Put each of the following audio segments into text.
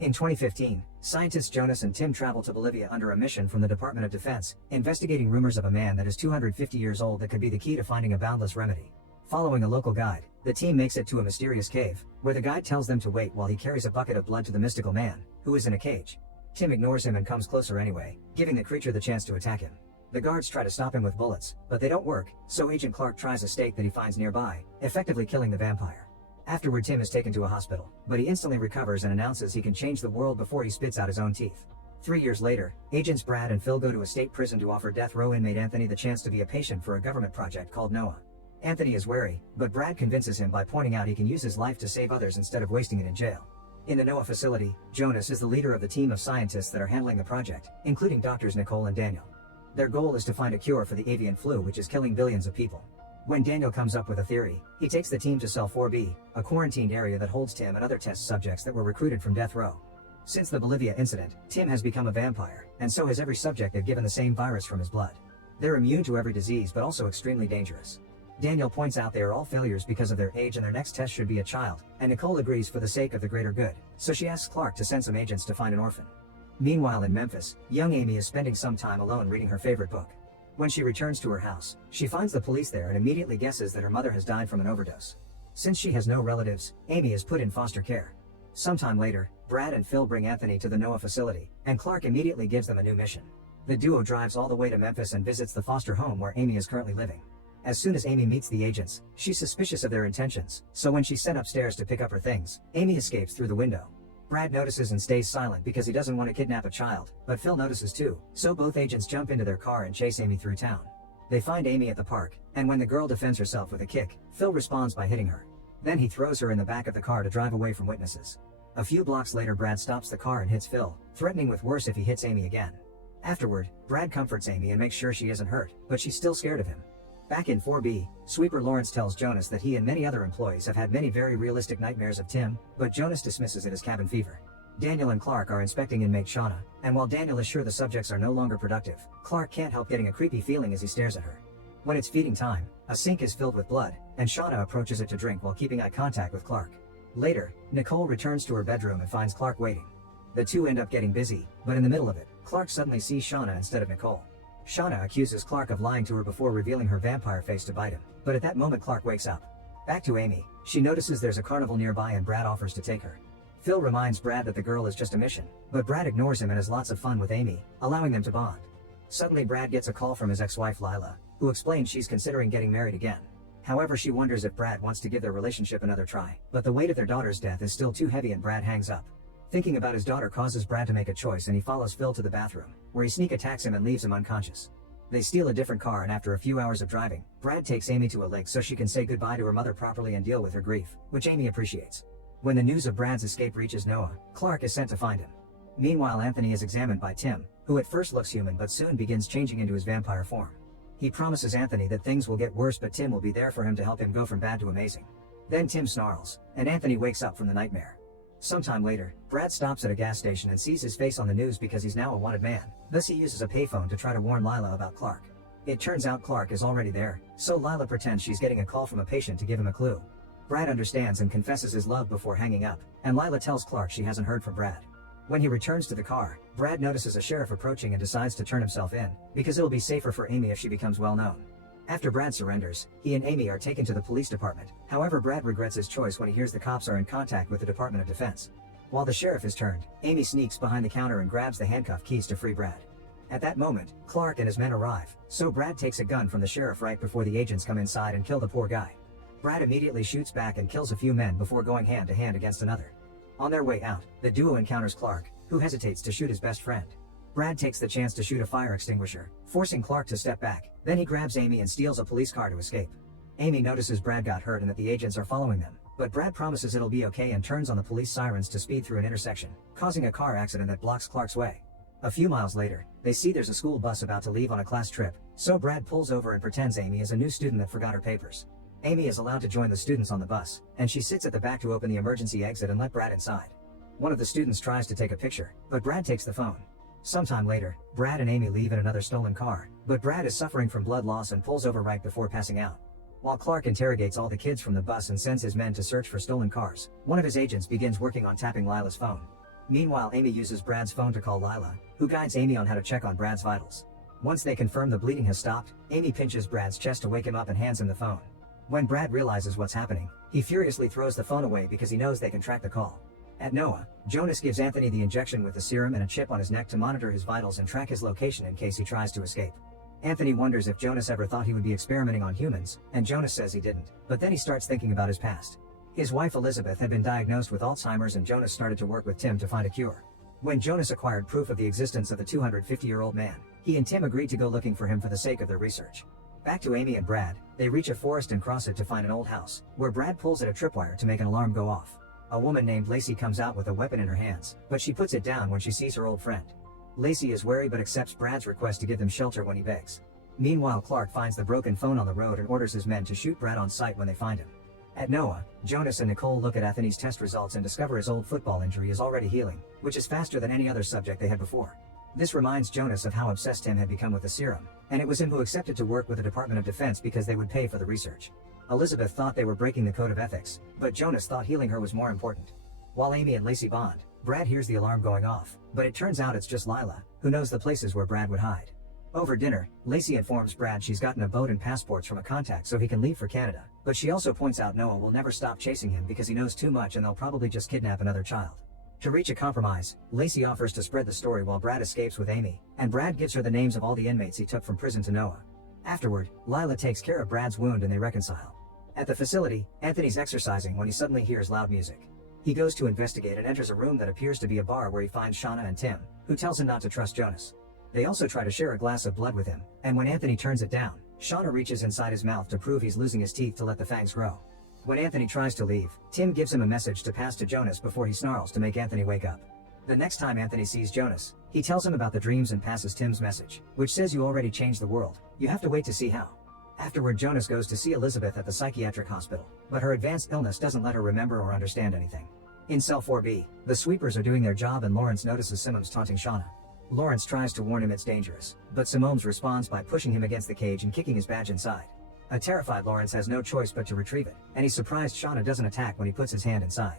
In 2015, scientists Jonas and Tim travel to Bolivia under a mission from the Department of Defense, investigating rumors of a man that is 250 years old that could be the key to finding a boundless remedy. Following a local guide, the team makes it to a mysterious cave, where the guide tells them to wait while he carries a bucket of blood to the mystical man, who is in a cage. Tim ignores him and comes closer anyway, giving the creature the chance to attack him. The guards try to stop him with bullets, but they don't work, so Agent Clark tries a stake that he finds nearby, effectively killing the vampire. Afterward, Tim is taken to a hospital, but he instantly recovers and announces he can change the world before he spits out his own teeth. 3 years later, Agents Brad and Phil go to a state prison to offer death row inmate Anthony the chance to be a patient for a government project called Noah. Anthony is wary, but Brad convinces him by pointing out he can use his life to save others instead of wasting it in jail. In the Noah facility, Jonas is the leader of the team of scientists that are handling the project, including doctors Nichole and Daniel. Their goal is to find a cure for the avian flu, which is killing billions of people. When Daniel comes up with a theory, he takes the team to Cell 4B, a quarantined area that holds Tim and other test subjects that were recruited from death row. Since the Bolivia incident, Tim has become a vampire, and so has every subject they've given the same virus from his blood. They're immune to every disease but also extremely dangerous. Daniel points out they are all failures because of their age and their next test should be a child, and Nichole agrees for the sake of the greater good, so she asks Clark to send some agents to find an orphan. Meanwhile in Memphis, young Amy is spending some time alone reading her favorite book. When she returns to her house, she finds the police there and immediately guesses that her mother has died from an overdose. Since she has no relatives, Amy is put in foster care. Sometime later, Brad and Phil bring Anthony to the Noah facility, and Clark immediately gives them a new mission. The duo drives all the way to Memphis and visits the foster home where Amy is currently living. As soon as Amy meets the agents, she's suspicious of their intentions, so when she's sent upstairs to pick up her things, Amy escapes through the window. Brad notices and stays silent because he doesn't want to kidnap a child, but Phil notices too, so both agents jump into their car and chase Amy through town. They find Amy at the park, and when the girl defends herself with a kick, Phil responds by hitting her. Then he throws her in the back of the car to drive away from witnesses. A few blocks later, Brad stops the car and hits Phil, threatening with worse if he hits Amy again. Afterward, Brad comforts Amy and makes sure she isn't hurt, but she's still scared of him. Back in 4B, Sweeper Lawrence tells Jonas that he and many other employees have had many very realistic nightmares of Tim, but Jonas dismisses it as cabin fever. Daniel and Clark are inspecting inmate Shauna, and while Daniel is sure the subjects are no longer productive, Clark can't help getting a creepy feeling as he stares at her. When it's feeding time, a sink is filled with blood, and Shauna approaches it to drink while keeping eye contact with Clark. Later, Nichole returns to her bedroom and finds Clark waiting. The two end up getting busy, but in the middle of it, Clark suddenly sees Shauna instead of Nichole. Shauna accuses Clark of lying to her before revealing her vampire face to bite him, but at that moment Clark wakes up. Back to Amy, she notices there's a carnival nearby and Brad offers to take her. Phil reminds Brad that the girl is just a mission, but Brad ignores him and has lots of fun with Amy, allowing them to bond. Suddenly Brad gets a call from his ex-wife Lila, who explains she's considering getting married again. However, she wonders if Brad wants to give their relationship another try, but the weight of their daughter's death is still too heavy and Brad hangs up. Thinking about his daughter causes Brad to make a choice and he follows Phil to the bathroom, where he sneak attacks him and leaves him unconscious. They steal a different car and after a few hours of driving, Brad takes Amy to a lake so she can say goodbye to her mother properly and deal with her grief, which Amy appreciates. When the news of Brad's escape reaches Noah, Clark is sent to find him. Meanwhile, Anthony is examined by Tim, who at first looks human but soon begins changing into his vampire form. He promises Anthony that things will get worse but Tim will be there for him to help him go from bad to amazing. Then Tim snarls, and Anthony wakes up from the nightmare. Sometime later, Brad stops at a gas station and sees his face on the news because he's now a wanted man, thus he uses a payphone to try to warn Lila about Clark. It turns out Clark is already there, so Lila pretends she's getting a call from a patient to give him a clue. Brad understands and confesses his love before hanging up, and Lila tells Clark she hasn't heard from Brad. When he returns to the car, Brad notices a sheriff approaching and decides to turn himself in, because it'll be safer for Amy if she becomes well known. After Brad surrenders, he and Amy are taken to the police department, however Brad regrets his choice when he hears the cops are in contact with the Department of Defense. While the sheriff is turned, Amy sneaks behind the counter and grabs the handcuff keys to free Brad. At that moment, Clark and his men arrive, so Brad takes a gun from the sheriff right before the agents come inside and kill the poor guy. Brad immediately shoots back and kills a few men before going hand to hand against another. On their way out, the duo encounters Clark, who hesitates to shoot his best friend. Brad takes the chance to shoot a fire extinguisher, forcing Clark to step back, then he grabs Amy and steals a police car to escape. Amy notices Brad got hurt and that the agents are following them, but Brad promises it'll be okay and turns on the police sirens to speed through an intersection, causing a car accident that blocks Clark's way. A few miles later, they see there's a school bus about to leave on a class trip, so Brad pulls over and pretends Amy is a new student that forgot her papers. Amy is allowed to join the students on the bus, and she sits at the back to open the emergency exit and let Brad inside. One of the students tries to take a picture, but Brad takes the phone. Sometime later, Brad and Amy leave in another stolen car, but Brad is suffering from blood loss and pulls over right before passing out. While Clark interrogates all the kids from the bus and sends his men to search for stolen cars, one of his agents begins working on tapping Lila's phone. Meanwhile, Amy uses Brad's phone to call Lila, who guides Amy on how to check on Brad's vitals. Once they confirm the bleeding has stopped, Amy pinches Brad's chest to wake him up and hands him the phone. When Brad realizes what's happening, he furiously throws the phone away because he knows they can track the call. At Noah, Jonas gives Anthony the injection with the serum and a chip on his neck to monitor his vitals and track his location in case he tries to escape. Anthony wonders if Jonas ever thought he would be experimenting on humans, and Jonas says he didn't, but then he starts thinking about his past. His wife Elizabeth had been diagnosed with Alzheimer's and Jonas started to work with Tim to find a cure. When Jonas acquired proof of the existence of the 250-year-old man, he and Tim agreed to go looking for him for the sake of their research. Back to Amy and Brad, they reach a forest and cross it to find an old house, where Brad pulls at a tripwire to make an alarm go off. A woman named Lacey comes out with a weapon in her hands, but she puts it down when she sees her old friend. Lacey is wary but accepts Brad's request to give them shelter when he begs. Meanwhile, Clark finds the broken phone on the road and orders his men to shoot Brad on sight when they find him. At Noah, Jonas and Nichole look at Anthony's test results and discover his old football injury is already healing, which is faster than any other subject they had before. This reminds Jonas of how obsessed Tim had become with the serum, and it was him who accepted to work with the Department of Defense because they would pay for the research. Elizabeth thought they were breaking the code of ethics, but Jonas thought healing her was more important. While Amy and Lacey bond, Brad hears the alarm going off, but it turns out it's just Lila, who knows the places where Brad would hide. Over dinner, Lacey informs Brad she's gotten a boat and passports from a contact so he can leave for Canada, but she also points out Noah will never stop chasing him because he knows too much and they'll probably just kidnap another child. To reach a compromise, Lacey offers to spread the story while Brad escapes with Amy, and Brad gives her the names of all the inmates he took from prison to Noah. Afterward, Lila takes care of Brad's wound and they reconcile. At the facility, Anthony's exercising when he suddenly hears loud music. He goes to investigate and enters a room that appears to be a bar where he finds Shauna and Tim, who tells him not to trust Jonas. They also try to share a glass of blood with him, and when Anthony turns it down, Shauna reaches inside his mouth to prove he's losing his teeth to let the fangs grow. When Anthony tries to leave, Tim gives him a message to pass to Jonas before he snarls to make Anthony wake up. The next time Anthony sees Jonas, he tells him about the dreams and passes Tim's message, which says you already changed the world, you have to wait to see how. Afterward, Jonas goes to see Elizabeth at the psychiatric hospital, but her advanced illness doesn't let her remember or understand anything. In cell 4B, the sweepers are doing their job and Lawrence notices Simmons taunting Shauna. Lawrence tries to warn him it's dangerous, but Simmons responds by pushing him against the cage and kicking his badge inside. A terrified Lawrence has no choice but to retrieve it, and he's surprised Shauna doesn't attack when he puts his hand inside.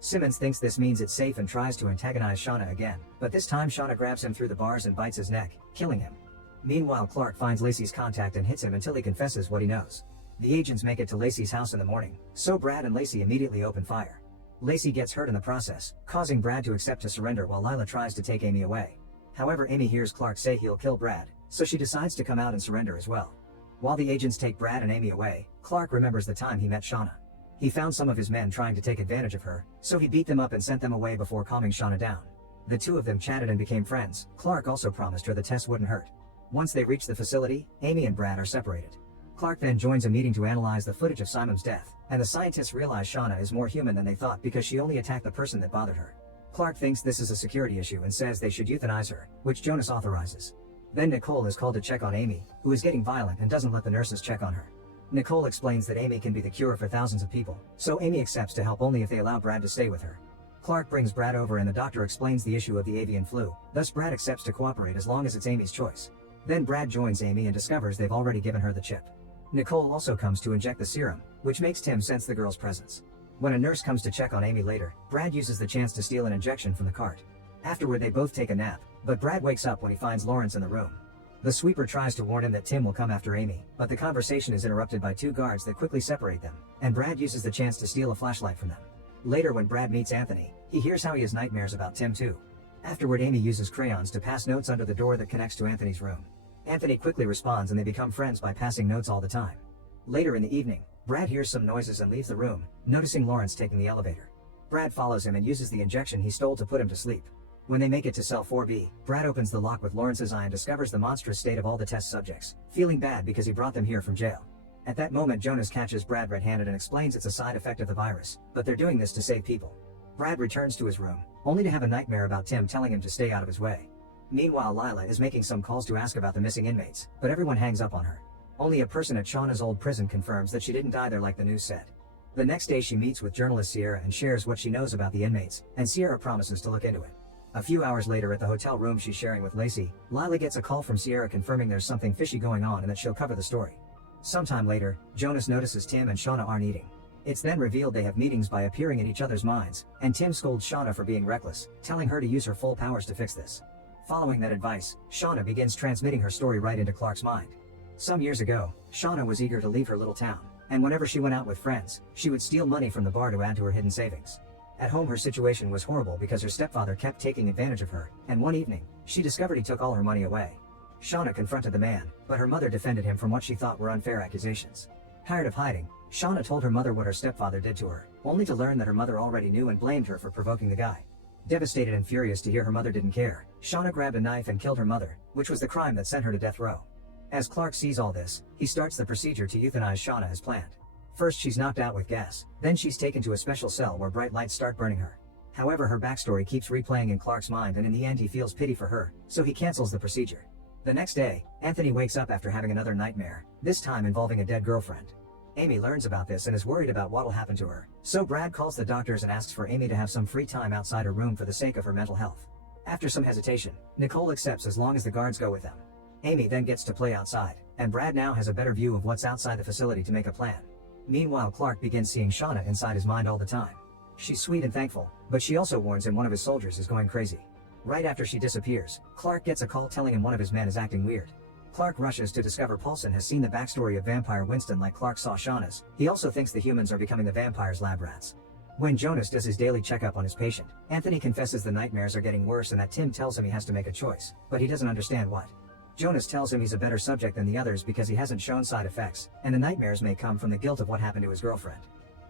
Simmons thinks this means it's safe and tries to antagonize Shauna again, but this time Shauna grabs him through the bars and bites his neck, killing him. Meanwhile, Clark finds Lacey's contact and hits him until he confesses what he knows. The agents make it to Lacey's house in the morning, so Brad and Lacey immediately open fire. Lacey gets hurt in the process, causing Brad to accept to surrender while Lila tries to take Amy away. However, Amy hears Clark say he'll kill Brad, so she decides to come out and surrender as well. While the agents take Brad and Amy away, Clark remembers the time he met Shauna. He found some of his men trying to take advantage of her, so he beat them up and sent them away before calming Shauna down. The two of them chatted and became friends. Clark also promised her the test wouldn't hurt. Once they reach the facility, Amy and Brad are separated. Clark then joins a meeting to analyze the footage of Simon's death, and the scientists realize Shauna is more human than they thought because she only attacked the person that bothered her. Clark thinks this is a security issue and says they should euthanize her, which Jonas authorizes. Then Nichole is called to check on Amy, who is getting violent and doesn't let the nurses check on her. Nichole explains that Amy can be the cure for thousands of people, so Amy accepts to help only if they allow Brad to stay with her. Clark brings Brad over and the doctor explains the issue of the avian flu, thus Brad accepts to cooperate as long as it's Amy's choice. Then Brad joins Amy and discovers they've already given her the chip. Nichole also comes to inject the serum, which makes Tim sense the girl's presence. When a nurse comes to check on Amy later, Brad uses the chance to steal an injection from the cart. Afterward, they both take a nap, but Brad wakes up when he finds Lawrence in the room. The sweeper tries to warn him that Tim will come after Amy, but the conversation is interrupted by two guards that quickly separate them, and Brad uses the chance to steal a flashlight from them. Later, when Brad meets Anthony, he hears how he has nightmares about Tim too. Afterward, Amy uses crayons to pass notes under the door that connects to Anthony's room. Anthony quickly responds and they become friends by passing notes all the time. Later in the evening, Brad hears some noises and leaves the room, noticing Lawrence taking the elevator. Brad follows him and uses the injection he stole to put him to sleep. When they make it to cell 4B, Brad opens the lock with Lawrence's eye and discovers the monstrous state of all the test subjects, feeling bad because he brought them here from jail. At that moment, Jonas catches Brad red-handed and explains it's a side effect of the virus, but they're doing this to save people. Brad returns to his room, only to have a nightmare about Tim telling him to stay out of his way. Meanwhile, Lila is making some calls to ask about the missing inmates, but everyone hangs up on her. Only a person at Shauna's old prison confirms that she didn't die there like the news said. The next day she meets with journalist Sierra and shares what she knows about the inmates, and Sierra promises to look into it. A few hours later at the hotel room she's sharing with Lacey, Lila gets a call from Sierra confirming there's something fishy going on and that she'll cover the story. Sometime later, Jonas notices Tim and Shauna aren't eating. It's then revealed they have meetings by appearing in each other's minds, and Tim scolds Shauna for being reckless, telling her to use her full powers to fix this. Following that advice, Shauna begins transmitting her story right into Clark's mind. Some years ago, Shauna was eager to leave her little town, and whenever she went out with friends, she would steal money from the bar to add to her hidden savings. At home her situation was horrible because her stepfather kept taking advantage of her, and one evening, she discovered he took all her money away. Shauna confronted the man, but her mother defended him from what she thought were unfair accusations. Tired of hiding, Shauna told her mother what her stepfather did to her, only to learn that her mother already knew and blamed her for provoking the guy. Devastated and furious to hear her mother didn't care, Shauna grabbed a knife and killed her mother, which was the crime that sent her to death row. As Clark sees all this, he starts the procedure to euthanize Shauna as planned. First she's knocked out with gas, then she's taken to a special cell where bright lights start burning her. However, her backstory keeps replaying in Clark's mind, and in the end he feels pity for her, so he cancels the procedure. The next day, Anthony wakes up after having another nightmare, this time involving a dead girlfriend. Amy learns about this and is worried about what'll happen to her, so Brad calls the doctors and asks for Amy to have some free time outside her room for the sake of her mental health. After some hesitation, Nichole accepts as long as the guards go with them. Amy then gets to play outside, and Brad now has a better view of what's outside the facility to make a plan. Meanwhile, Clark begins seeing Shauna inside his mind all the time. She's sweet and thankful, but she also warns him one of his soldiers is going crazy. Right after she disappears, Clark gets a call telling him one of his men is acting weird. Clark rushes to discover Paulson has seen the backstory of vampire Winston like Clark saw Shauna's. He also thinks the humans are becoming the vampire's lab rats. When Jonas does his daily checkup on his patient, Anthony confesses the nightmares are getting worse and that Tim tells him he has to make a choice, but he doesn't understand what. Jonas tells him he's a better subject than the others because he hasn't shown side effects, and the nightmares may come from the guilt of what happened to his girlfriend.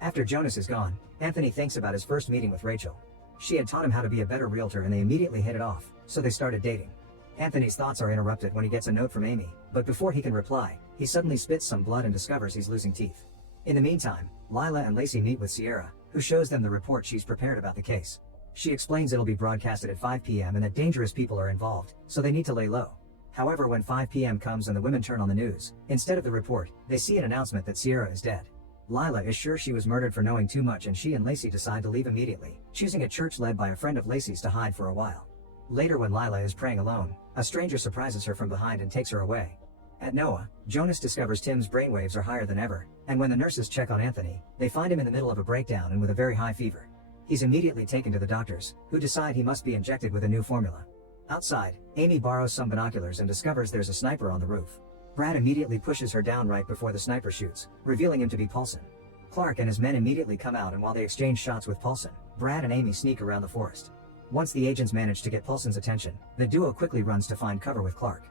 After Jonas is gone, Anthony thinks about his first meeting with Rachel. She had taught him how to be a better realtor and they immediately hit it off, so they started dating. Anthony's thoughts are interrupted when he gets a note from Amy, but before he can reply, he suddenly spits some blood and discovers he's losing teeth. In the meantime, Lila and Lacey meet with Sierra, who shows them the report she's prepared about the case. She explains it'll be broadcasted at 5 p.m. and that dangerous people are involved, so they need to lay low. However, when 5 p.m. comes and the women turn on the news, instead of the report, they see an announcement that Sierra is dead. Lila is sure she was murdered for knowing too much, and she and Lacey decide to leave immediately, choosing a church led by a friend of Lacey's to hide for a while. Later, when Lila is praying alone, a stranger surprises her from behind and takes her away. At Noah, Jonas discovers Tim's brainwaves are higher than ever, and when the nurses check on Anthony, they find him in the middle of a breakdown and with a very high fever. He's immediately taken to the doctors, who decide he must be injected with a new formula. Outside, Amy borrows some binoculars and discovers there's a sniper on the roof. Brad immediately pushes her down right before the sniper shoots, revealing him to be Paulson. Clark and his men immediately come out, and while they exchange shots with Paulson, Brad and Amy sneak around the forest. Once the agents manage to get Paulson's attention, the duo quickly runs to find cover with Clark.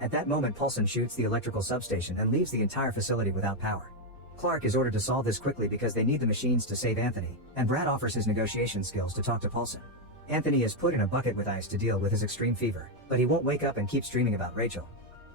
At that moment, Paulson shoots the electrical substation and leaves the entire facility without power. Clark is ordered to solve this quickly because they need the machines to save Anthony, and Brad offers his negotiation skills to talk to Paulson. Anthony is put in a bucket with ice to deal with his extreme fever, but he won't wake up and keeps dreaming about Rachel.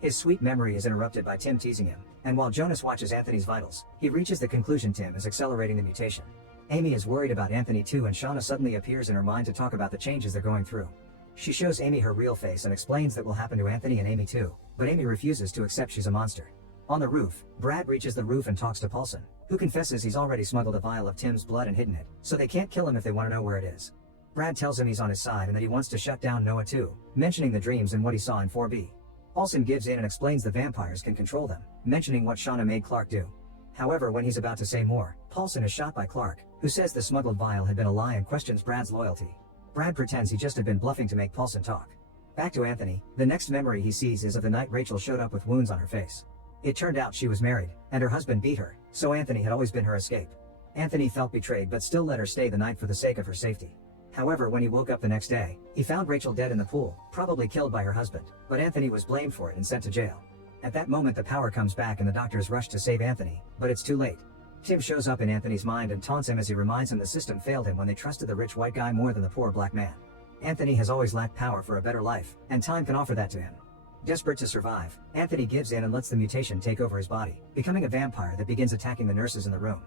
His sweet memory is interrupted by Tim teasing him, and while Jonas watches Anthony's vitals, he reaches the conclusion Tim is accelerating the mutation. Amy is worried about Anthony too, and Shauna suddenly appears in her mind to talk about the changes they're going through. She shows Amy her real face and explains that will happen to Anthony and Amy too, but Amy refuses to accept she's a monster. On the roof, Brad reaches the roof and talks to Paulson, who confesses he's already smuggled a vial of Tim's blood and hidden it, so they can't kill him if they want to know where it is. Brad tells him he's on his side and that he wants to shut down Noah too, mentioning the dreams and what he saw in 4B. Paulson gives in and explains the vampires can control them, mentioning what Shauna made Clark do. However, when he's about to say more, Paulson is shot by Clark, who says the smuggled vial had been a lie and questions Brad's loyalty. Brad pretends he just had been bluffing to make Paulson talk. Back to Anthony, the next memory he sees is of the night Rachel showed up with wounds on her face. It turned out she was married, and her husband beat her, so Anthony had always been her escape. Anthony felt betrayed but still let her stay the night for the sake of her safety. However, when he woke up the next day, he found Rachel dead in the pool, probably killed by her husband, but Anthony was blamed for it and sent to jail. At that moment the power comes back and the doctors rush to save Anthony, but it's too late. Tim shows up in Anthony's mind and taunts him as he reminds him the system failed him when they trusted the rich white guy more than the poor black man. Anthony has always lacked power for a better life, and time can offer that to him. Desperate to survive, Anthony gives in and lets the mutation take over his body, becoming a vampire that begins attacking the nurses in the room.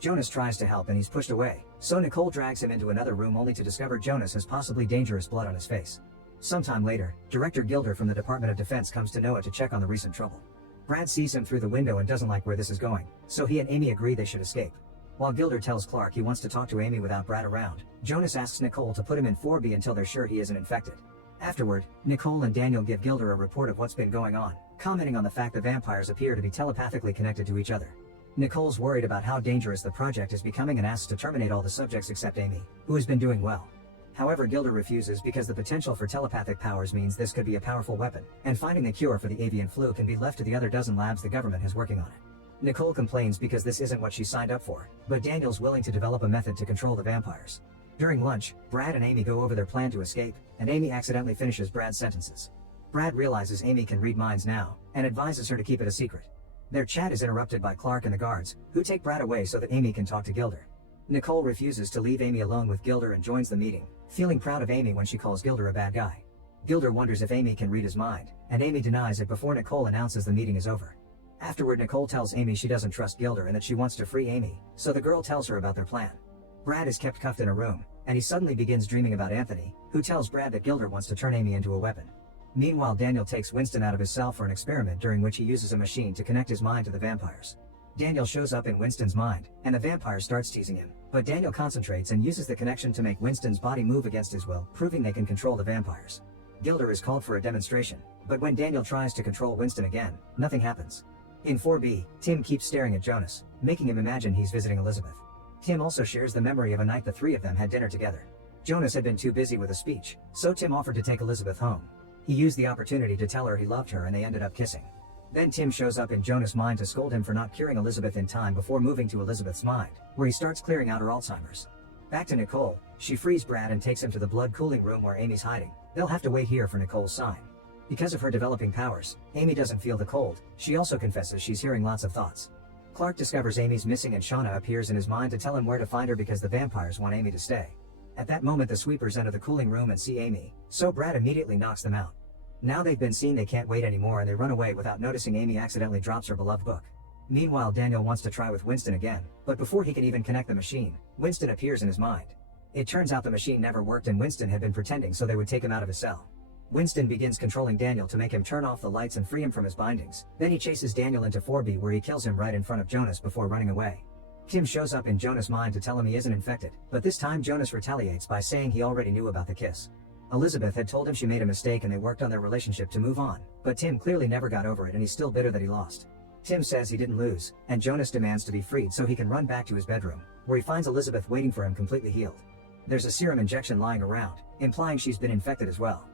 Jonas tries to help and he's pushed away, so Nichole drags him into another room only to discover Jonas has possibly dangerous blood on his face. Sometime later, Director Gilder from the Department of Defense comes to Noah to check on the recent trouble. Brad sees him through the window and doesn't like where this is going, so he and Amy agree they should escape. While Gilder tells Clark he wants to talk to Amy without Brad around, Jonas asks Nichole to put him in 4B until they're sure he isn't infected. Afterward, Nichole and Daniel give Gilder a report of what's been going on, commenting on the fact that vampires appear to be telepathically connected to each other. Nichole's worried about how dangerous the project is becoming and asks to terminate all the subjects except Amy, who has been doing well. However, Gilder refuses because the potential for telepathic powers means this could be a powerful weapon, and finding the cure for the avian flu can be left to the other dozen labs the government is working on it. Nichole complains because this isn't what she signed up for, but Daniel's willing to develop a method to control the vampires. During lunch, Brad and Amy go over their plan to escape, and Amy accidentally finishes Brad's sentences. Brad realizes Amy can read minds now, and advises her to keep it a secret. Their chat is interrupted by Clark and the guards, who take Brad away so that Amy can talk to Gilder. Nichole refuses to leave Amy alone with Gilder and joins the meeting, feeling proud of Amy when she calls Gilder a bad guy. Gilder wonders if Amy can read his mind, and Amy denies it before Nichole announces the meeting is over. Afterward, Nichole tells Amy she doesn't trust Gilder and that she wants to free Amy, so the girl tells her about their plan. Brad is kept cuffed in a room, and he suddenly begins dreaming about Anthony, who tells Brad that Gilder wants to turn Amy into a weapon. Meanwhile, Daniel takes Winston out of his cell for an experiment during which he uses a machine to connect his mind to the vampires. Daniel shows up in Winston's mind, and the vampire starts teasing him, but Daniel concentrates and uses the connection to make Winston's body move against his will, proving they can control the vampires. Gilder is called for a demonstration, but when Daniel tries to control Winston again, nothing happens. In 4B, Tim keeps staring at Jonas, making him imagine he's visiting Elizabeth. Tim also shares the memory of a night the three of them had dinner together. Jonas had been too busy with a speech, so Tim offered to take Elizabeth home. He used the opportunity to tell her he loved her and they ended up kissing. Then Tim shows up in Jonas' mind to scold him for not curing Elizabeth in time before moving to Elizabeth's mind, where he starts clearing out her Alzheimer's. Back to Nichole, she frees Brad and takes him to the blood cooling room where Amy's hiding. They'll have to wait here for Nichole's sign. Because of her developing powers, Amy doesn't feel the cold. She also confesses she's hearing lots of thoughts. Clark discovers Amy's missing and Shauna appears in his mind to tell him where to find her because the vampires want Amy to stay. At that moment, the sweepers enter the cooling room and see Amy, so Brad immediately knocks them out. Now they've been seen, they can't wait anymore and they run away without noticing Amy accidentally drops her beloved book. Meanwhile, Daniel wants to try with Winston again, but before he can even connect the machine, Winston appears in his mind. It turns out the machine never worked and Winston had been pretending so they would take him out of his cell. Winston begins controlling Daniel to make him turn off the lights and free him from his bindings. Then he chases Daniel into 4B where he kills him right in front of Jonas before running away. Tim shows up in Jonas' mind to tell him he isn't infected, but this time Jonas retaliates by saying he already knew about the kiss. Elizabeth had told him she made a mistake and they worked on their relationship to move on, but Tim clearly never got over it and he's still bitter that he lost. Tim says he didn't lose, and Jonas demands to be freed so he can run back to his bedroom, where he finds Elizabeth waiting for him completely healed. There's a serum injection lying around, implying she's been infected as well.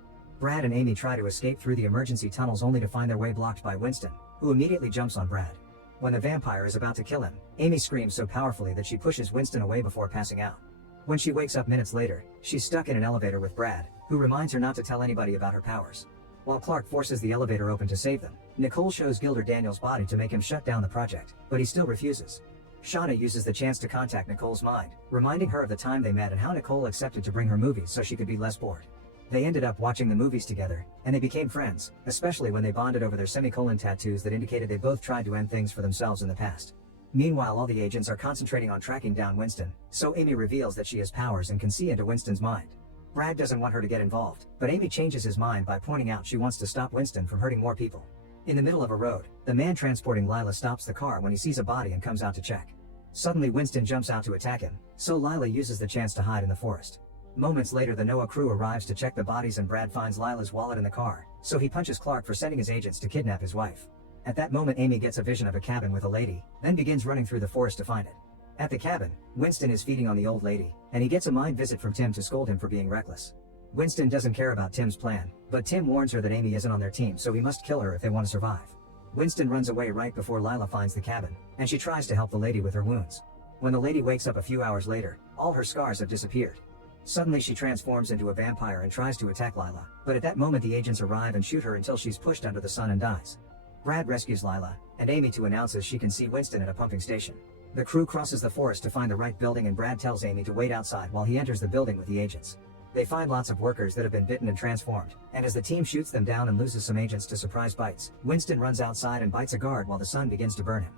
Brad and Amy try to escape through the emergency tunnels only to find their way blocked by Winston, who immediately jumps on Brad. When the vampire is about to kill him, Amy screams so powerfully that she pushes Winston away before passing out. When she wakes up minutes later, she's stuck in an elevator with Brad, who reminds her not to tell anybody about her powers. While Clark forces the elevator open to save them, Nichole shows Gilder Daniel's body to make him shut down the project, but he still refuses. Shauna uses the chance to contact Nichole's mind, reminding her of the time they met and how Nichole accepted to bring her movies so she could be less bored. They ended up watching the movies together, and they became friends, especially when they bonded over their semicolon tattoos that indicated they both tried to end things for themselves in the past. Meanwhile, all the agents are concentrating on tracking down Winston, so Amy reveals that she has powers and can see into Winston's mind. Brad doesn't want her to get involved, but Amy changes his mind by pointing out she wants to stop Winston from hurting more people. In the middle of a road, the man transporting Lila stops the car when he sees a body and comes out to check. Suddenly Winston jumps out to attack him, so Lila uses the chance to hide in the forest. Moments later, the NOAA crew arrives to check the bodies and Brad finds Lila's wallet in the car, so he punches Clark for sending his agents to kidnap his wife. At that moment, Amy gets a vision of a cabin with a lady, then begins running through the forest to find it. At the cabin, Winston is feeding on the old lady, and he gets a mind visit from Tim to scold him for being reckless. Winston doesn't care about Tim's plan, but Tim warns her that Amy isn't on their team, so he must kill her if they want to survive. Winston runs away right before Lila finds the cabin, and she tries to help the lady with her wounds. When the lady wakes up a few hours later, all her scars have disappeared. Suddenly she transforms into a vampire and tries to attack Lila, but at that moment the agents arrive and shoot her until she's pushed under the sun and dies. Brad rescues Lila, and Amy announces she can see Winston at a pumping station. The crew crosses the forest to find the right building and Brad tells Amy to wait outside while he enters the building with the agents. They find lots of workers that have been bitten and transformed, and as the team shoots them down and loses some agents to surprise bites, Winston runs outside and bites a guard while the sun begins to burn him.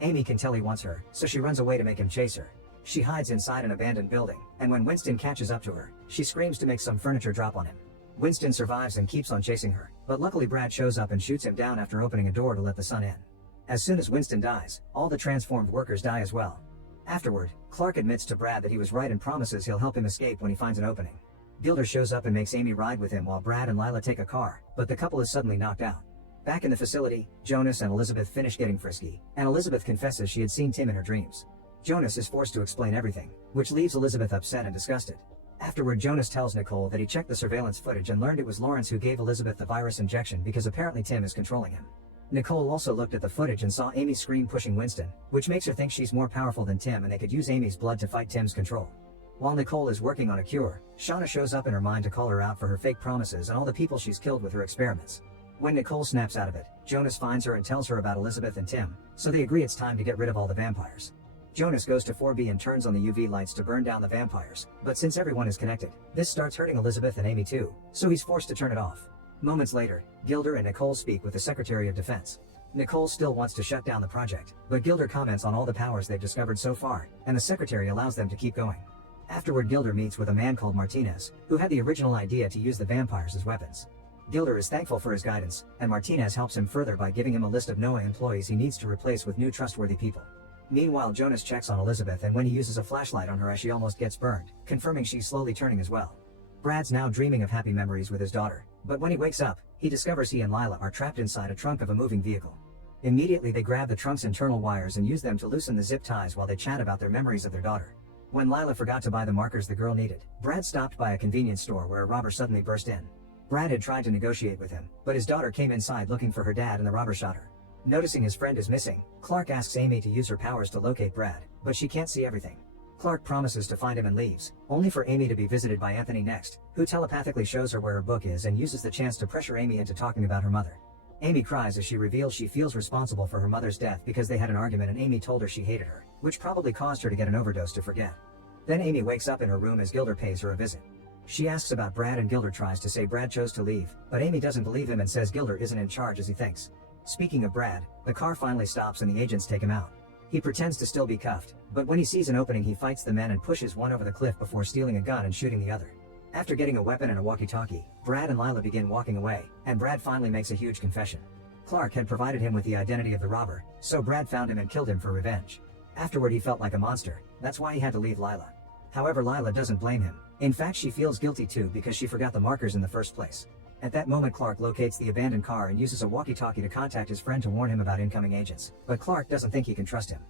Amy can tell he wants her, so she runs away to make him chase her. She hides inside an abandoned building, and when Winston catches up to her, she screams to make some furniture drop on him. Winston survives and keeps on chasing her, but luckily Brad shows up and shoots him down after opening a door to let the sun in. As soon as Winston dies, all the transformed workers die as well. Afterward, Clark admits to Brad that he was right and promises he'll help him escape when he finds an opening. Gilder shows up and makes Amy ride with him while Brad and Lila take a car, but the couple is suddenly knocked out. Back in the facility, Jonas and Elizabeth finish getting frisky, and Elizabeth confesses she had seen Tim in her dreams. Jonas is forced to explain everything, which leaves Elizabeth upset and disgusted. Afterward, Jonas tells Nichole that he checked the surveillance footage and learned it was Lawrence who gave Elizabeth the virus injection because apparently Tim is controlling him. Nichole also looked at the footage and saw Amy scream pushing Winston, which makes her think she's more powerful than Tim and they could use Amy's blood to fight Tim's control. While Nichole is working on a cure, Shauna shows up in her mind to call her out for her fake promises and all the people she's killed with her experiments. When Nichole snaps out of it, Jonas finds her and tells her about Elizabeth and Tim, so they agree it's time to get rid of all the vampires. Jonas goes to 4B and turns on the UV lights to burn down the vampires, but since everyone is connected, this starts hurting Elizabeth and Amy too, so he's forced to turn it off. Moments later, Gilder and Nichole speak with the Secretary of Defense. Nichole still wants to shut down the project, but Gilder comments on all the powers they've discovered so far, and the Secretary allows them to keep going. Afterward, Gilder meets with a man called Martinez, who had the original idea to use the vampires as weapons. Gilder is thankful for his guidance, and Martinez helps him further by giving him a list of NOAA employees he needs to replace with new trustworthy people. Meanwhile, Jonas checks on Elizabeth and when he uses a flashlight on her as she almost gets burned, confirming she's slowly turning as well. Brad's now dreaming of happy memories with his daughter, but when he wakes up, he discovers he and Lila are trapped inside a trunk of a moving vehicle. Immediately they grab the trunk's internal wires and use them to loosen the zip ties while they chat about their memories of their daughter. When Lila forgot to buy the markers the girl needed, Brad stopped by a convenience store where a robber suddenly burst in. Brad had tried to negotiate with him, but his daughter came inside looking for her dad and the robber shot her. Noticing his friend is missing, Clark asks Amy to use her powers to locate Brad, but she can't see everything. Clark promises to find him and leaves, only for Amy to be visited by Anthony next, who telepathically shows her where her book is and uses the chance to pressure Amy into talking about her mother. Amy cries as she reveals she feels responsible for her mother's death because they had an argument and Amy told her she hated her, which probably caused her to get an overdose to forget. Then Amy wakes up in her room as Gilder pays her a visit. She asks about Brad and Gilder tries to say Brad chose to leave, but Amy doesn't believe him and says Gilder isn't in charge as he thinks. Speaking of Brad, the car finally stops and the agents take him out. He pretends to still be cuffed, but when he sees an opening he fights the men and pushes one over the cliff before stealing a gun and shooting the other. After getting a weapon and a walkie-talkie, Brad and Lila begin walking away, and Brad finally makes a huge confession. Clark had provided him with the identity of the robber, so Brad found him and killed him for revenge. Afterward he felt like a monster, that's why he had to leave Lila. However, Lila doesn't blame him. In fact, she feels guilty too because she forgot the markers in the first place. At that moment, Clark locates the abandoned car and uses a walkie-talkie to contact his friend to warn him about incoming agents, but Clark doesn't think he can trust him.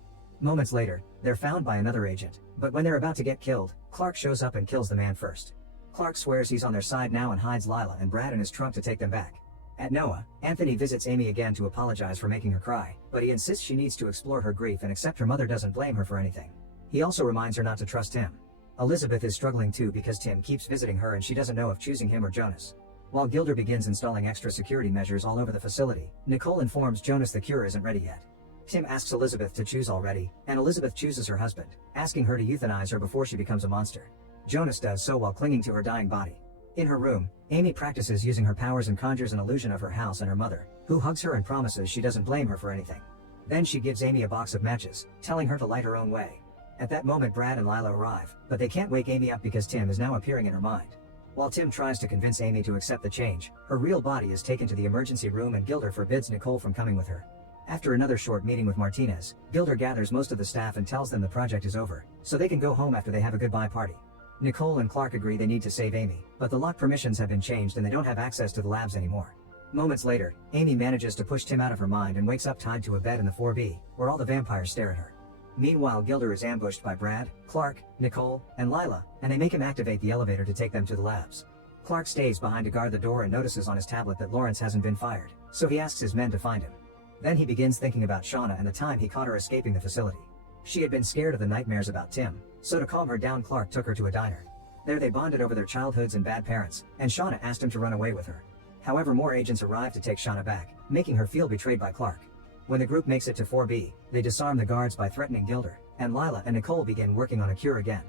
Moments later, they're found by another agent, but when they're about to get killed, Clark shows up and kills the man first. Clark swears he's on their side now and hides Lila and Brad in his trunk to take them back. At NOAA, Anthony visits Amy again to apologize for making her cry, but he insists she needs to explore her grief and accept her mother doesn't blame her for anything. He also reminds her not to trust him. Elizabeth is struggling too because Tim keeps visiting her and she doesn't know if choosing him or Jonas. While Gilder begins installing extra security measures all over the facility, Nichole informs Jonas the cure isn't ready yet. Tim asks Elizabeth to choose already, and Elizabeth chooses her husband, asking her to euthanize her before she becomes a monster. Jonas does so while clinging to her dying body. In her room, Amy practices using her powers and conjures an illusion of her house and her mother, who hugs her and promises she doesn't blame her for anything. Then she gives Amy a box of matches, telling her to light her own way. At that moment Brad and Lila arrive, but they can't wake Amy up because Tim is now appearing in her mind. While Tim tries to convince Amy to accept the change, her real body is taken to the emergency room and Gilder forbids Nichole from coming with her. After another short meeting with Martinez, Gilder gathers most of the staff and tells them the project is over, so they can go home after they have a goodbye party. Nichole and Clark agree they need to save Amy, but the lock permissions have been changed and they don't have access to the labs anymore. Moments later, Amy manages to push Tim out of her mind and wakes up tied to a bed in the 4B, where all the vampires stare at her. Meanwhile, Gilder is ambushed by Brad, Clark, Nichole, and Lila, and they make him activate the elevator to take them to the labs. Clark stays behind to guard the door and notices on his tablet that Lawrence hasn't been fired, so he asks his men to find him. Then he begins thinking about Shauna and the time he caught her escaping the facility. She had been scared of the nightmares about Tim, so to calm her down Clark took her to a diner. There they bonded over their childhoods and bad parents, and Shauna asked him to run away with her. However, more agents arrive to take Shauna back, making her feel betrayed by Clark. When the group makes it to 4B, they disarm the guards by threatening Gilder, and Lila and Nichole begin working on a cure again.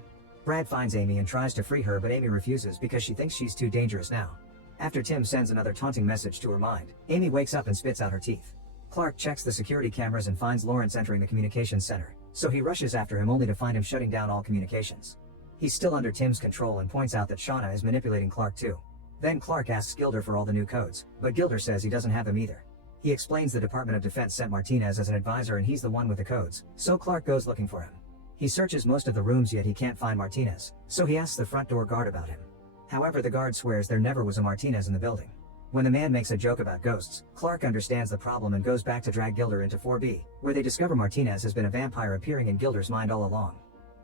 Brad finds Amy and tries to free her, but Amy refuses because she thinks she's too dangerous now. After Tim sends another taunting message to her mind, Amy wakes up and spits out her teeth. Clark checks the security cameras and finds Lawrence entering the communications center, so he rushes after him only to find him shutting down all communications. He's still under Tim's control and points out that Shauna is manipulating Clark too. Then Clark asks Gilder for all the new codes, but Gilder says he doesn't have them either. He explains the Department of Defense sent Martinez as an advisor and he's the one with the codes, so Clark goes looking for him. He searches most of the rooms yet he can't find Martinez, so he asks the front door guard about him. However, the guard swears there never was a Martinez in the building. When the man makes a joke about ghosts, Clark understands the problem and goes back to drag Gilder into 4B, where they discover Martinez has been a vampire appearing in Gilder's mind all along.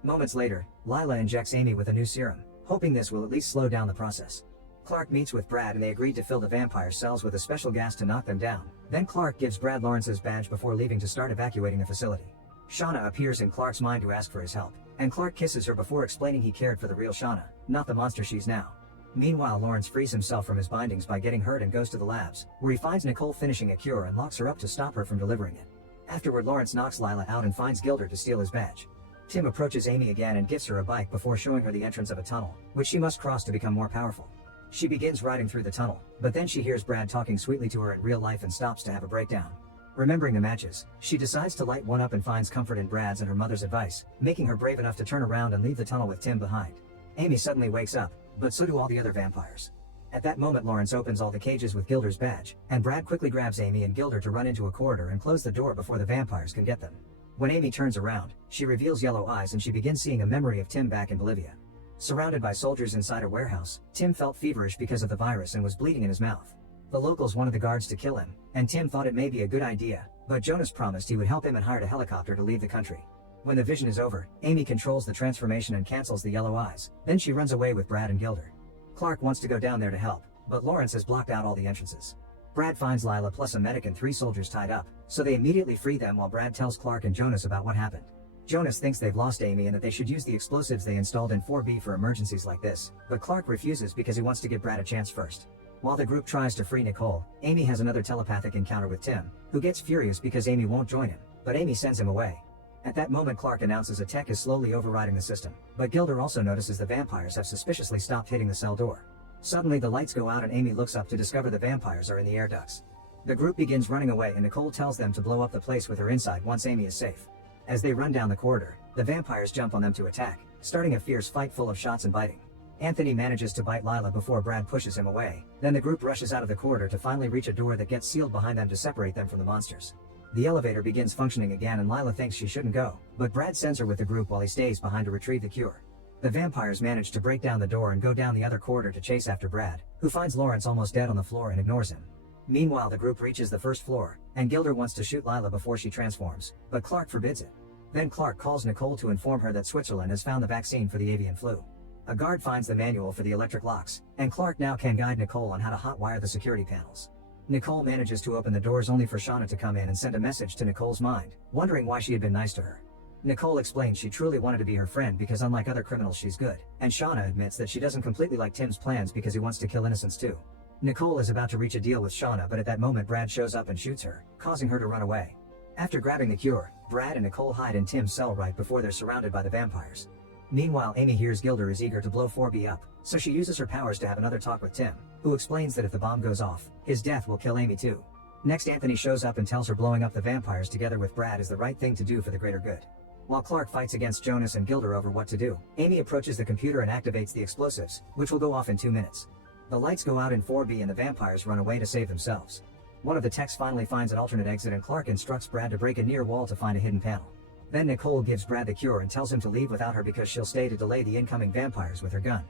Moments later, Lila injects Amy with a new serum, hoping this will at least slow down the process. Clark meets with Brad and they agreed to fill the vampire cells with a special gas to knock them down. Then Clark gives Brad Lawrence's badge before leaving to start evacuating the facility. Shauna appears in Clark's mind to ask for his help, and Clark kisses her before explaining he cared for the real Shauna, not the monster she's now. Meanwhile, Lawrence frees himself from his bindings by getting hurt and goes to the labs, where he finds Nichole finishing a cure and locks her up to stop her from delivering it. Afterward, Lawrence knocks Lila out and finds Gilder to steal his badge. Tim approaches Amy again and gives her a bike before showing her the entrance of a tunnel, which she must cross to become more powerful. She begins riding through the tunnel, but then she hears Brad talking sweetly to her in real life and stops to have a breakdown. Remembering the matches, she decides to light one up and finds comfort in Brad's and her mother's advice, making her brave enough to turn around and leave the tunnel with Tim behind. Amy suddenly wakes up, but so do all the other vampires. At that moment, Lawrence opens all the cages with Gilder's badge, and Brad quickly grabs Amy and Gilder to run into a corridor and close the door before the vampires can get them. When Amy turns around, she reveals yellow eyes and she begins seeing a memory of Tim back in Bolivia. Surrounded by soldiers inside a warehouse, Tim felt feverish because of the virus and was bleeding in his mouth. The locals wanted the guards to kill him, and Tim thought it may be a good idea, but Jonas promised he would help him and hired a helicopter to leave the country. When the vision is over, Amy controls the transformation and cancels the yellow eyes, then she runs away with Brad and Gilder. Clark wants to go down there to help, but Lawrence has blocked out all the entrances. Brad finds Lila plus a medic and 3 soldiers tied up, so they immediately free them while Brad tells Clark and Jonas about what happened. Jonas thinks they've lost Amy and that they should use the explosives they installed in 4B for emergencies like this, but Clark refuses because he wants to give Brad a chance first. While the group tries to free Nichole, Amy has another telepathic encounter with Tim, who gets furious because Amy won't join him, but Amy sends him away. At that moment, Clark announces a tech is slowly overriding the system, but Gilder also notices the vampires have suspiciously stopped hitting the cell door. Suddenly the lights go out and Amy looks up to discover the vampires are in the air ducts. The group begins running away and Nichole tells them to blow up the place with her inside once Amy is safe. As they run down the corridor, the vampires jump on them to attack, starting a fierce fight full of shots and biting. Anthony manages to bite Lila before Brad pushes him away, then the group rushes out of the corridor to finally reach a door that gets sealed behind them to separate them from the monsters. The elevator begins functioning again and Lila thinks she shouldn't go, but Brad sends her with the group while he stays behind to retrieve the cure. The vampires manage to break down the door and go down the other corridor to chase after Brad, who finds Lawrence almost dead on the floor and ignores him. Meanwhile, the group reaches the first floor, and Gilder wants to shoot Lila before she transforms, but Clark forbids it. Then Clark calls Nichole to inform her that Switzerland has found the vaccine for the avian flu. A guard finds the manual for the electric locks, and Clark now can guide Nichole on how to hotwire the security panels. Nichole manages to open the doors only for Shauna to come in and send a message to Nicole's mind, wondering why she had been nice to her. Nichole explains she truly wanted to be her friend because unlike other criminals she's good, and Shauna admits that she doesn't completely like Tim's plans because he wants to kill innocents too. Nichole is about to reach a deal with Shauna, but at that moment Brad shows up and shoots her, causing her to run away. After grabbing the cure, Brad and Nichole hide in Tim's cell right before they're surrounded by the vampires. Meanwhile, Amy hears Gilder is eager to blow 4B up, so she uses her powers to have another talk with Tim, who explains that if the bomb goes off, his death will kill Amy too. Next, Anthony shows up and tells her blowing up the vampires together with Brad is the right thing to do for the greater good. While Clark fights against Jonas and Gilder over what to do, Amy approaches the computer and activates the explosives, which will go off in 2 minutes. The lights go out in 4B and the vampires run away to save themselves. One of the techs finally finds an alternate exit and Clark instructs Brad to break a near wall to find a hidden panel. Then Nichole gives Brad the cure and tells him to leave without her because she'll stay to delay the incoming vampires with her gun.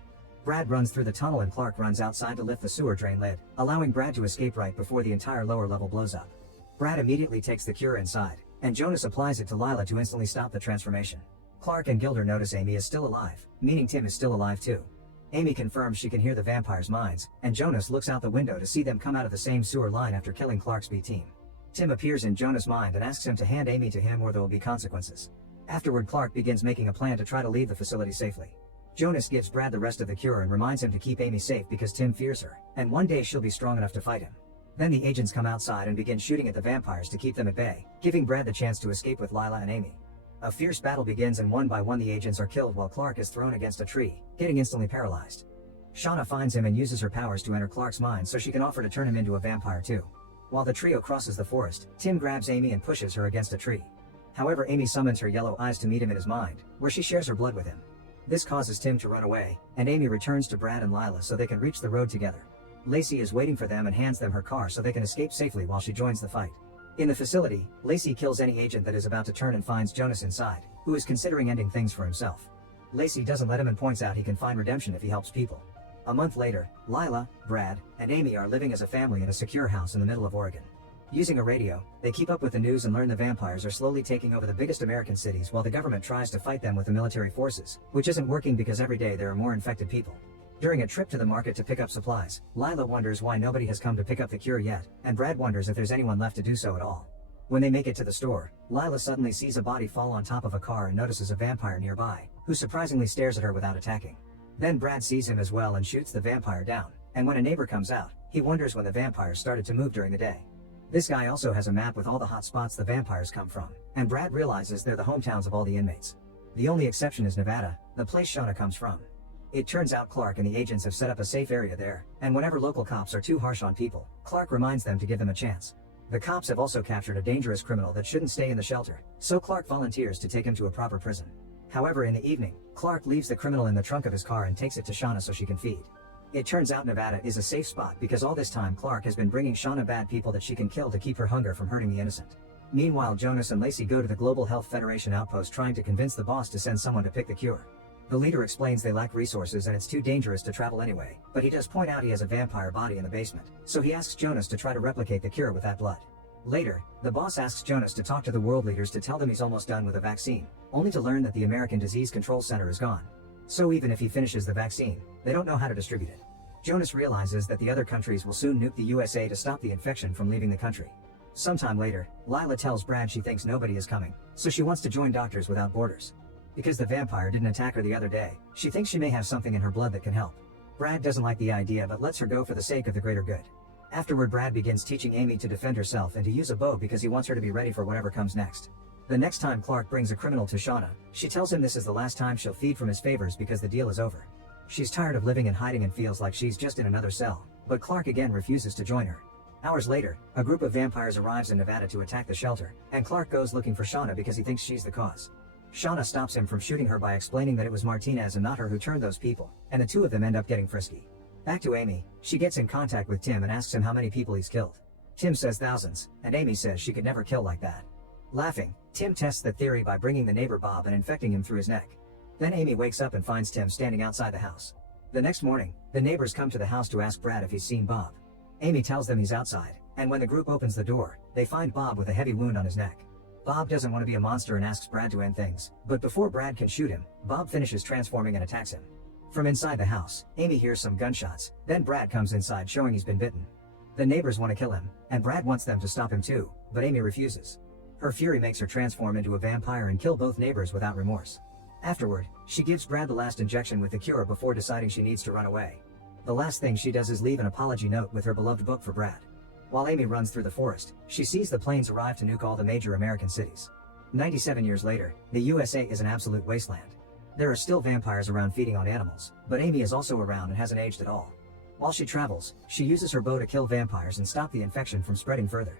Brad runs through the tunnel and Clark runs outside to lift the sewer drain lid, allowing Brad to escape right before the entire lower level blows up. Brad immediately takes the cure inside, and Jonas applies it to Lila to instantly stop the transformation. Clark and Gilder notice Amy is still alive, meaning Tim is still alive too. Amy confirms she can hear the vampires' minds, and Jonas looks out the window to see them come out of the same sewer line after killing Clark's B team. Tim appears in Jonas' mind and asks him to hand Amy to him or there will be consequences. Afterward, Clark begins making a plan to try to leave the facility safely. Jonas gives Brad the rest of the cure and reminds him to keep Amy safe because Tim fears her, and one day she'll be strong enough to fight him. Then the agents come outside and begin shooting at the vampires to keep them at bay, giving Brad the chance to escape with Lila and Amy. A fierce battle begins and one by one the agents are killed while Clark is thrown against a tree, getting instantly paralyzed. Shauna finds him and uses her powers to enter Clark's mind so she can offer to turn him into a vampire too. While the trio crosses the forest, Tim grabs Amy and pushes her against a tree. However, Amy summons her yellow eyes to meet him in his mind, where she shares her blood with him. This causes Tim to run away, and Amy returns to Brad and Lila so they can reach the road together. Lacey is waiting for them and hands them her car so they can escape safely while she joins the fight. In the facility, Lacey kills any agent that is about to turn and finds Jonas inside, who is considering ending things for himself. Lacey doesn't let him and points out he can find redemption if he helps people. A month later, Lila, Brad, and Amy are living as a family in a secure house in the middle of Oregon. Using a radio, they keep up with the news and learn the vampires are slowly taking over the biggest American cities while the government tries to fight them with the military forces, which isn't working because every day there are more infected people. During a trip to the market to pick up supplies, Lila wonders why nobody has come to pick up the cure yet, and Brad wonders if there's anyone left to do so at all. When they make it to the store, Lila suddenly sees a body fall on top of a car and notices a vampire nearby, who surprisingly stares at her without attacking. Then Brad sees him as well and shoots the vampire down, and when a neighbor comes out, he wonders when the vampires started to move during the day. This guy also has a map with all the hot spots the vampires come from, and Brad realizes they're the hometowns of all the inmates. The only exception is Nevada, the place Shauna comes from. It turns out Clark and the agents have set up a safe area there, and whenever local cops are too harsh on people, Clark reminds them to give them a chance. The cops have also captured a dangerous criminal that shouldn't stay in the shelter, so Clark volunteers to take him to a proper prison. However, in the evening, Clark leaves the criminal in the trunk of his car and takes it to Shauna so she can feed. It turns out Nevada is a safe spot because all this time Clark has been bringing Shauna bad people that she can kill to keep her hunger from hurting the innocent. Meanwhile, Jonas and Lacey go to the Global Health Federation outpost trying to convince the boss to send someone to pick the cure. The leader explains they lack resources and it's too dangerous to travel anyway, but he does point out he has a vampire body in the basement, so he asks Jonas to try to replicate the cure with that blood. Later, the boss asks Jonas to talk to the world leaders to tell them he's almost done with a vaccine, only to learn that the American Disease Control Center is gone. So even if he finishes the vaccine, they don't know how to distribute it. Jonas realizes that the other countries will soon nuke the USA to stop the infection from leaving the country. Sometime later, Lila tells Brad she thinks nobody is coming, so she wants to join Doctors Without Borders. Because the vampire didn't attack her the other day, she thinks she may have something in her blood that can help. Brad doesn't like the idea but lets her go for the sake of the greater good. Afterward, Brad begins teaching Amy to defend herself and to use a bow because he wants her to be ready for whatever comes next. The next time Clark brings a criminal to Shauna, she tells him this is the last time she'll feed from his favors because the deal is over. She's tired of living in hiding and feels like she's just in another cell, but Clark again refuses to join her. Hours later, a group of vampires arrives in Nevada to attack the shelter, and Clark goes looking for Shauna because he thinks she's the cause. Shauna stops him from shooting her by explaining that it was Martinez and not her who turned those people, and the two of them end up getting frisky. Back to Amy, she gets in contact with Tim and asks him how many people he's killed. Tim says thousands, and Amy says she could never kill like that. Laughing, Tim tests the theory by bringing the neighbor Bob and infecting him through his neck. Then Amy wakes up and finds Tim standing outside the house. The next morning, the neighbors come to the house to ask Brad if he's seen Bob. Amy tells them he's outside, and when the group opens the door, they find Bob with a heavy wound on his neck. Bob doesn't want to be a monster and asks Brad to end things, but before Brad can shoot him, Bob finishes transforming and attacks him. From inside the house, Amy hears some gunshots, then Brad comes inside showing he's been bitten. The neighbors want to kill him, and Brad wants them to stop him too, but Amy refuses. Her fury makes her transform into a vampire and kill both neighbors without remorse. Afterward, she gives Brad the last injection with the cure before deciding she needs to run away. The last thing she does is leave an apology note with her beloved book for Brad. While Amy runs through the forest, she sees the planes arrive to nuke all the major American cities. 97 years later, the USA is an absolute wasteland. There are still vampires around feeding on animals, but Amy is also around and hasn't aged at all. While she travels, she uses her bow to kill vampires and stop the infection from spreading further.